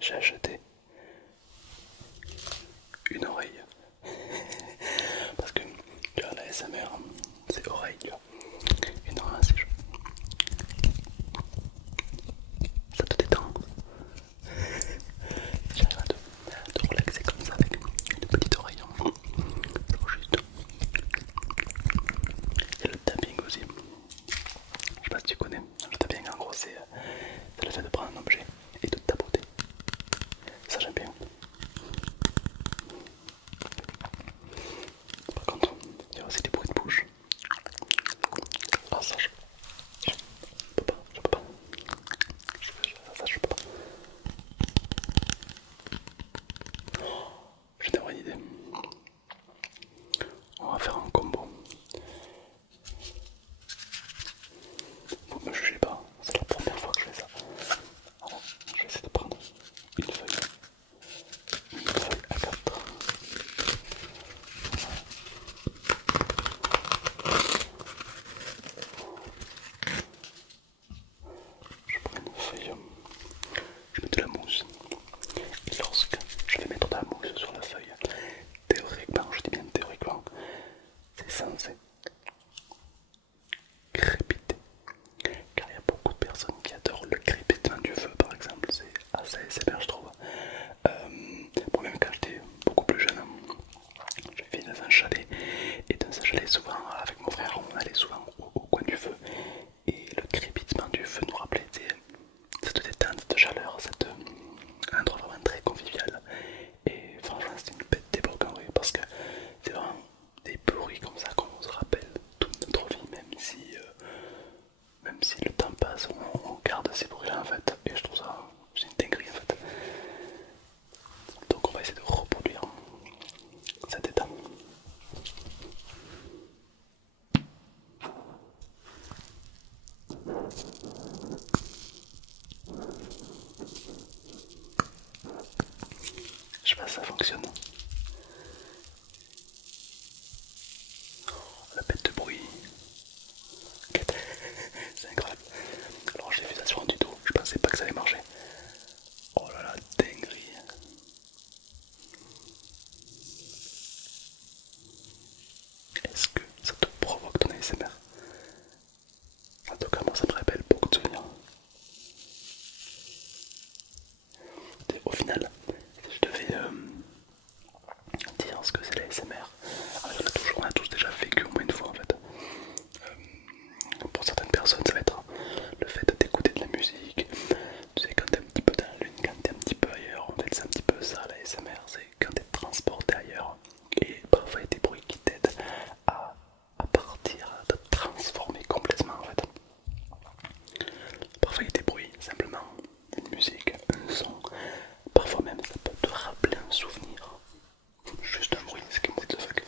j'ai acheté une oreille. Parce que tu vois, la SMR, c'est oreille, tu vois. Une oreille, c'est chaud. Ça te détend. J'arrive à te relaxer comme ça avec une petite oreille. Genre juste. Et le tapping aussi. Je sais pas si tu connais. Le tapping en gros c'est le fait de prendre un objet et de tapoter. Ça j'aime bien. Par contre, il y a aussi des bruits de bouche. Ah ça je peux pas, je peux pas. Ça je peux pas. Je t'ai une idée. On va faire un combo. Vous me jugez pas, c'est la première fois que je fais ça. Alors, je vais essayer de prendre une feuille à 4. Je prends une feuille, je mets de la mousse. Et lorsque je vais mettre de la mousse sur la feuille, théoriquement, je dis bien théoriquement, c'est censé crépiter. Car il y a beaucoup de personnes qui adorent le crépitement du feu par exemple, c'est assez ASMR je trouve. Moi-même quand j'étais beaucoup plus jeune, je vivais dans un chalet et dans ce chalet souvent avec mon frère on allait souvent au coin du feu et le crépitement du feu nous rappelait cette détente, cette chaleur, un endroit vraiment très convivial et franchement c'était une bête d'époque en vrai parce que c'est vraiment des bruits comme ça qu'on se rappelle toute notre vie même si le temps passe on garde ces bruits là en fait et je trouve ça c'est une dinguerie en fait. Donc on va essayer de reproduire cet état. Je sais pas si ça fonctionne. La bête de bruit. C'est incroyable. Alors j'ai fait ça sur un tuto, je pensais pas que ça allait marcher. Oh là là, dinguerie. Est-ce que ça te provoque ton ASMR? En tout cas moi ça me rappelle beaucoup de souvenirs. Au final, si je devais dire ce que c'est la SMR, on a tous déjà vécu au moins une fois en fait. Pour certaines personnes ça va être le fait d'écouter de la musique. Tu sais quand t'es un petit peu dans la lune, quand t'es un petit peu ailleurs, en fait c'est un petit peu ça la SMR, c'est quand t'es transporté ailleurs. Et parfois il y a des bruits qui t'aident à partir, à te transformer complètement en fait. Parfois il y a des bruits, simplement une musique, un son, parfois même ça peut te rappeler un souvenir. Juste un bruit, c'est comme what the fuck.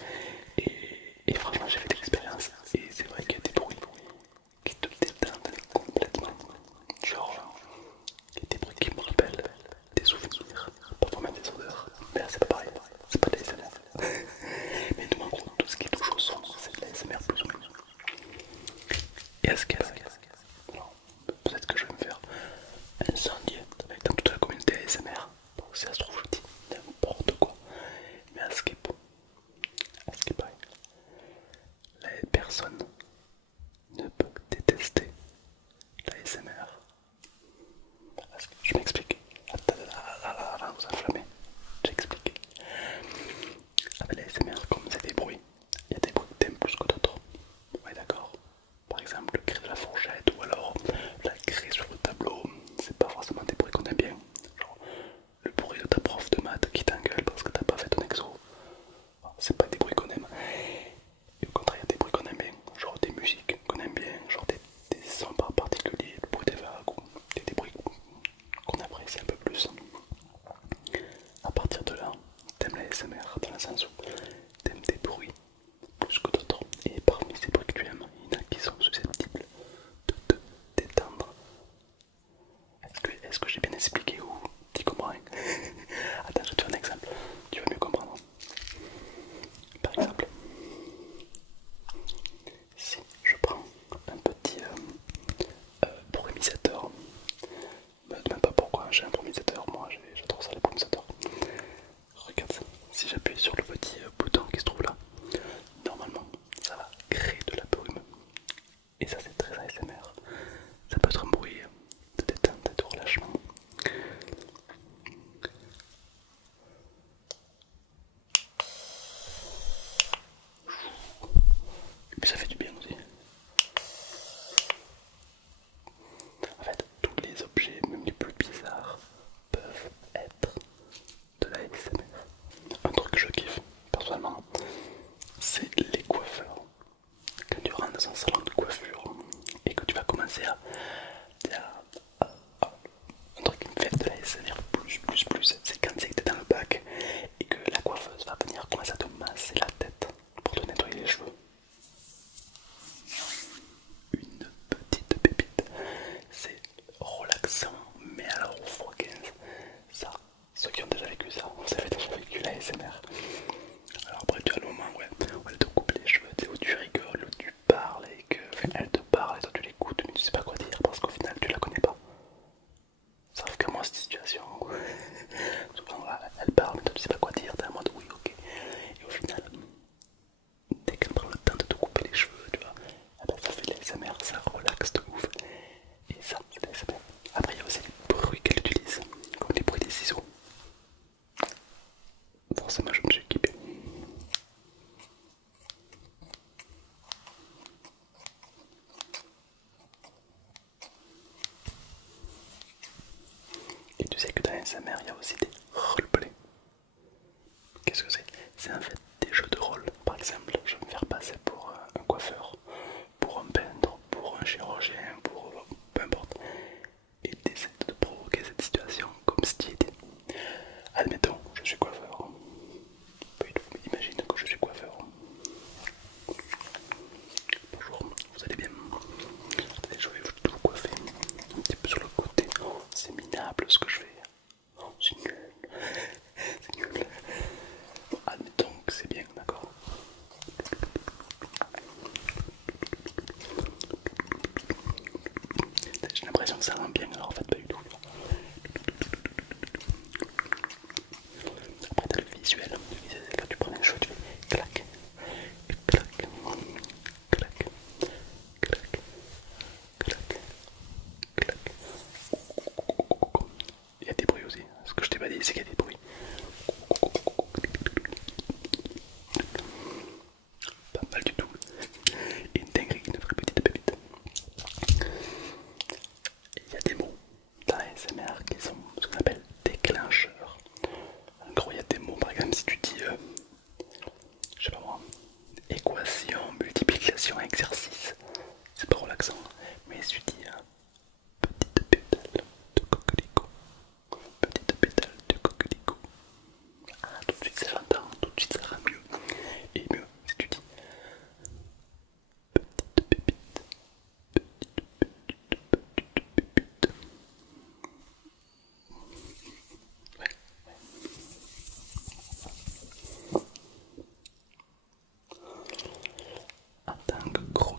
Et franchement j'ai fait de l'expérience et c'est vrai qu'il y a des bruits qui te détendent complètement. Genre, il y a des bruits qui me rappellent des souvenirs, parfois même des odeurs. Mais là c'est pas pareil, c'est pas de l'ASMR. Mais nous en gros tout ce qui touche au son c'est de l'ASMR plus ou moins. Et à ce cas, alors peut-être que je vais me faire incendier dans toute la communauté ASMR. Donc si ça se trouve je dis n'importe quoi. Mais à ce qui est bon, à ce qui paraît, la personne ne peut détester l'ASMR. Je m'explique. Avant vous enflammer, j'explique. Avec l'ASMR, comme c'est des bruits, il y a des bruits que t'aimes plus que d'autres. Ouais, d'accord. Par exemple, le cri de la fourchette ou alors la cri sur le tableau, c'est pas forcément des bruits qu'on aime bien. Genre le bruit de ta prof de maths qui t'engueule parce que t'as pas fait ton exo. C'est pas des bruits qu'on aime. Et au contraire, il y a des bruits qu'on aime bien, genre des musiques qu'on aime bien, genre des sons par particulier, le bruit des vagues, ou des bruits qu'on apprécie un peu plus. À partir de là, t'aimes la SMR dans le sens où t'aimes des bruits plus que d'autres. Et parmi ces bruits que tu aimes, il y en a qui sont susceptibles de te détendre. Est-ce que j'ai bien expliqué ou tu comprends rien? Attends, je te fais un exemple, tu vas mieux comprendre. Par exemple, si je prends un petit brumisateur, ne me demande pas pourquoi j'ai un brumisateur, moi j'adore Mais ça fait du bien aussi. En fait, tous les objets, même les plus bizarres, peuvent être de la ASMR. Un truc que je kiffe personnellement, c'est les coiffeurs. Quand tu rentres dans un salon de coiffure et que tu vas commencer à un truc qui me fait de la ASMR c'est quand c'est que t'es dans le bac et que la coiffeuse va venir commencer à te masser la tête pour te nettoyer les cheveux. Une petite pépite, c'est relaxant, mais alors au x15. Ça, ceux qui ont déjà vécu ça, vous avez déjà vécu la ASMR. Alors après tu as le moment où elle te coupe les cheveux, où tu rigoles, où tu parles et que elle te parle et toi tu l'écoutes mais tu sais pas quoi dire parce qu'au final tu la connais pas. Sauf que moi cette situation où souvent elle parle mais toi tu sais pas quoi dire, t'es en mode oui ok. Et au final, dès qu'elle prend le temps de te couper les cheveux, tu vois, eh ben, ça fait de l'ASMR, ça relaxe de ouf. Et ça, c'est de l'ASMR. Après il y a aussi les bruits qu'elle utilise, comme les bruits des ciseaux. Forcément je me suis équipé. Et tu sais que dans l'ASMR il y a aussi des roleplays. Qu'est-ce que c'est? C'est en fait des jeux de rôle. Par exemple, je vais me faire passer pour un coiffeur, pour un peintre, pour un chirurgien, pour peu importe. Et t'essaies de provoquer cette situation comme si tu étais. Admettons, je suis coiffeur. Imagine que je suis coiffeur. Bonjour, vous allez bien? Attendez, je vais vous coiffer un petit peu sur le côté. Oh, c'est minable ce que je fais. Oh, c'est nul. C'est nul. Bon, admettons que c'est bien, d'accord? J'ai l'impression que ça rend bien, alors en fait pas du tout. Après t'as le visuel. Le visuel c'est quand tu prends les cheveux, tu fais clac, et clac, clac, clac, clac, clac. Il y a des bruits aussi. Ce que je t'ai pas dit c'est qu'il y a des bruits. Pas mal du tout. Et une dinguerie, une vraie petite pépite. Il y a des mots dans la SMR qui sont ce qu'on appelle déclencheurs. En gros, il y a des mots, par exemple, si tu dis, je sais pas moi, équation, multiplication, exercice, c'est pas relaxant. Mais si tu dis petite pétale de coquelicot, petite pétale de coquelicot, ah, tout de suite ça j'entends, tout de suite ça sera mieux. Et mieux si tu dis petite pépite, pépite. Ouais, ouais. En tant que gros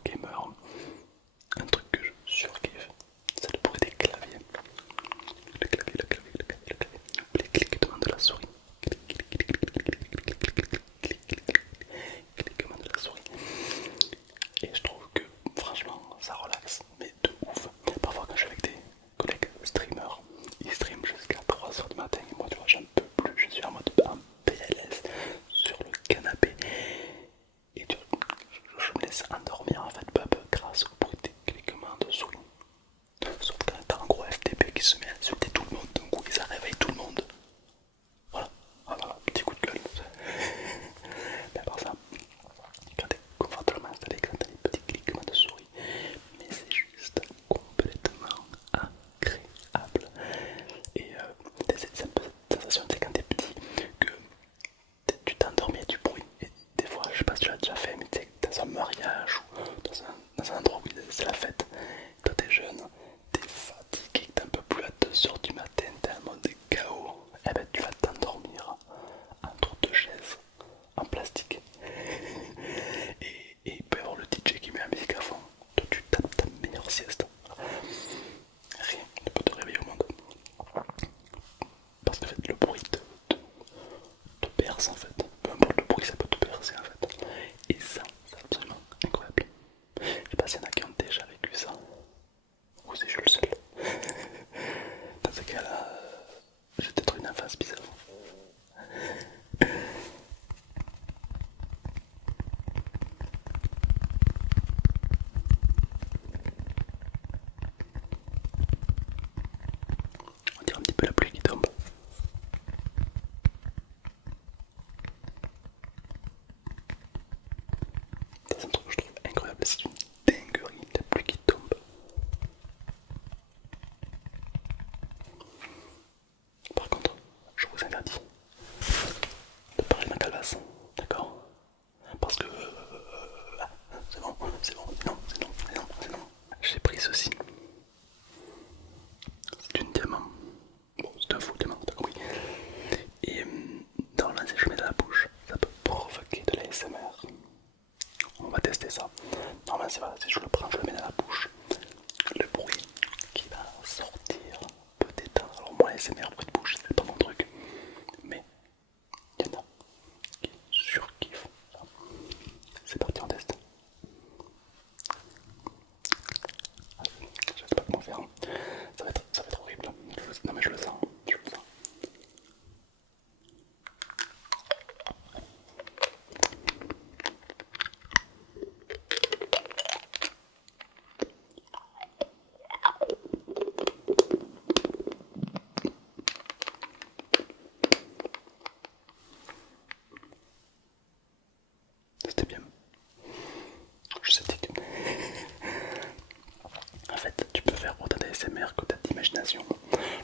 ASMR que t'as d'imagination.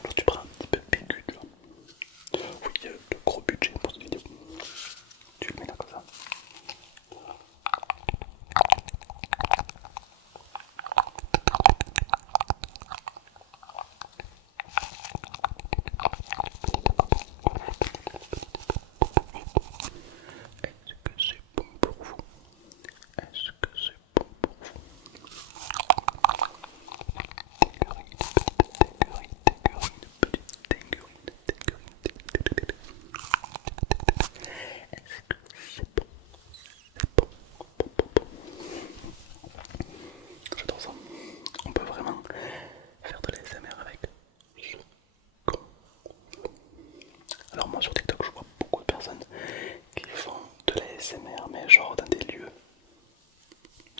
Alors tu prends un petit peu de PQ, tu vois. Oui, il y a de gros budget pour cette vidéo. Tu le mets là comme ça. Est-ce que c'est bon pour vous? Est-ce que c'est bon pour vous? Est-ce que c'est bon? C'est bon. J'adore ça. On peut vraiment faire de l'ASMR avec ce qu'on veut. Alors moi sur TikTok je vois beaucoup de personnes qui font de l'ASMR mais genre dans des lieux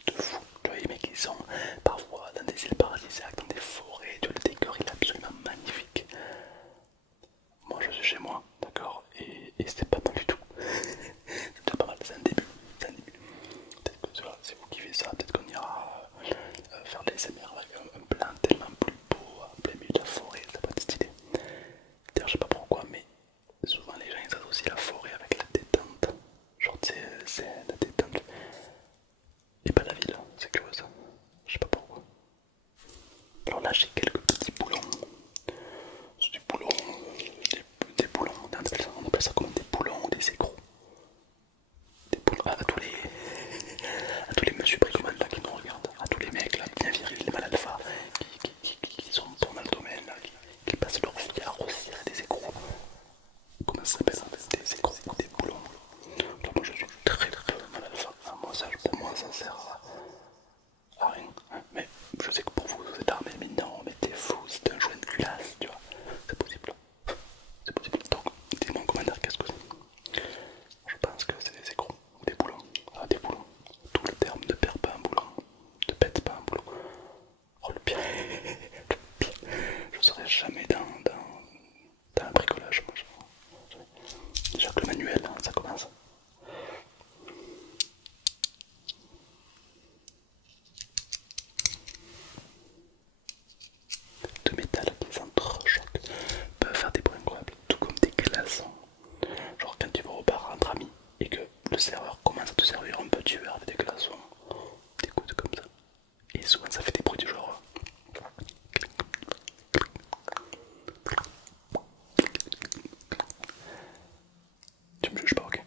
de fou. Tu vois les mecs ils sont parfois dans des îles paradisiaques, dans des forêts, tu vois le décor il est absolument magnifique. Moi je suis chez moi, d'accord, et c'est pas mal du tout. C'est déjà pas mal, c'est un début. C'est un début. Peut-être que voilà, si vous kiffez ça, peut-être qu'on ira faire de l'ASMR avec un plan tellement plus beau, en plein milieu de la forêt, ça peut être stylé. D'ailleurs je sais pas pourquoi mais souvent les gens ils associent la forêt avec la détente. Genre c'est la détente. Et pas la ville, c'est curieux ça. Je sais pas pourquoi. Alors là j'ai quelques petits boulons. C'est des boulons, des boulons, on appelle ça comment? Des boulons ou des écrous? Des boulons, à tous les monsieur bricoman là qui nous regardent, à tous les mecs là, bien virils, les mal alpha, qui sont bons dans le domaine là, qui passent leur vie à retirer des écrous. Comment ça s'appelle? Des écrous ou des boulons. Alors moi je suis très mal alpha. Enfin, moi ça, pour moi ça sert à rien. Hein. Mais je sais que pour vous c'est armé, mais non, mais t'es fou, c'est un jouet de glace, tu vois. C'est possible. C'est possible. Donc, dis-moi en commentaire qu'est-ce que c'est. Je pense que c'est des écrous ou des boulons. Ah, des boulons. Tout le terme ne perd pas un boulon. Ne pète pas un boulon. Oh, le pire. Le pire. Je serai jamais dans un bricolage. Moi, déjà que le manuel, hein, ça commence. De métal qui s'entrechoquent peuvent faire des bruits incroyables, tout comme des glaçons. Genre quand tu vas au bar entre amis et que le serveur commence à te servir un petit verre avec des glaçons, des gouttes comme ça. Et souvent ça fait des bruits du genre. Tu me juges pas, ok?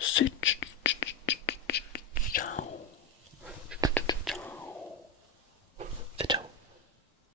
C'est tch, tch,